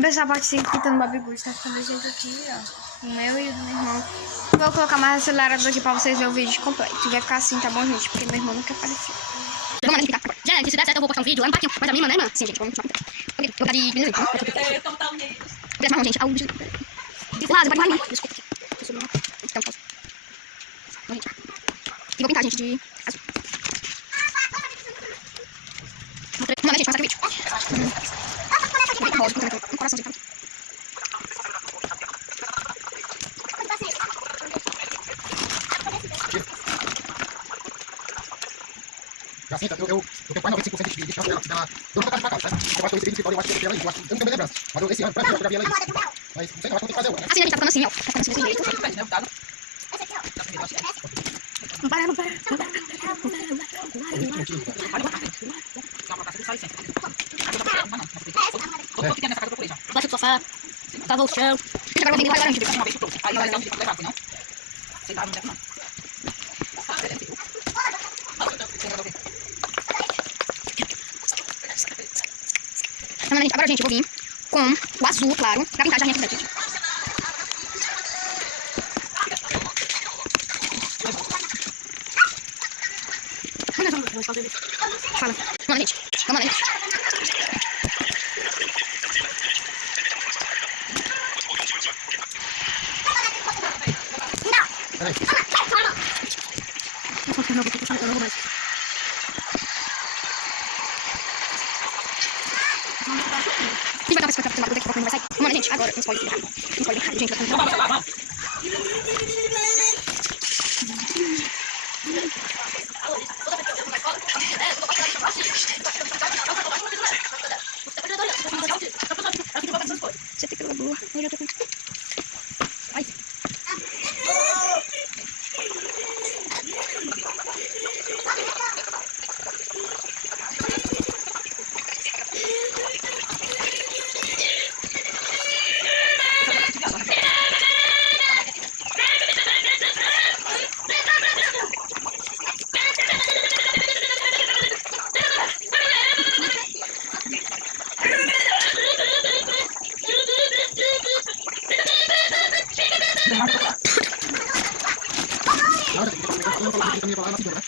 Pessoal, pode seguir escutando o Babigude, tá ficando desse jeito aqui, ó. O meu e o do meu irmão. Vou colocar mais acelerado aqui pra vocês verem o vídeo completo. Vai ficar assim, tá bom, gente? Porque meu irmão não quer aparecer. Vamos explicar. Gente, se der certo eu vou postar um vídeo lá no parquinho. Mas a minha irmã, né, irmã? Sim, gente, vamos continuar. Ok, vou dar de benzinho. Vou marrom, gente. Lázaro, pode marrom. Desculpa. Então, pausa. Bom, gente. E vou pintar, gente, de azul. Não, gente, começa aqui o vídeo. Vou pintar rosa, pintando um coraçãozinho aqui. Já senta, eu tenho quase 95% de chance dela. Eu nunca pra cá, tá? Eu acho que eu recebi vitória, eu acho que eu ela aí. Eu acho que eu não tenho lembrança. Mas eu esse ano, pra mim, eu já vi ela aí. Mas não sei não, acho que eu tenho que fazer agora, né? Assim, a gente tá ficando assim, ó. Tá ficando assim desse jeito. Não para, não para. Baixa do sofá. Cava o chão. Gente, agora eu vou vir e vai laranja. Uma vez que eu trouxe. Aí ela não ficou levado, não. Sei lá, não deve não. Então, gente, agora, gente, eu vou vir com o azul, claro, pra pintar a jarrinha aqui dentro, gente. Fala. Vamos lá, gente. Vamos lá, gente. Vai sair. Mano, gente, agora não pode brincar. Não pode brincar, gente. Você tem que ir boa. Eu já tô com... Ai. Agora, eu vou falar na cintura, né?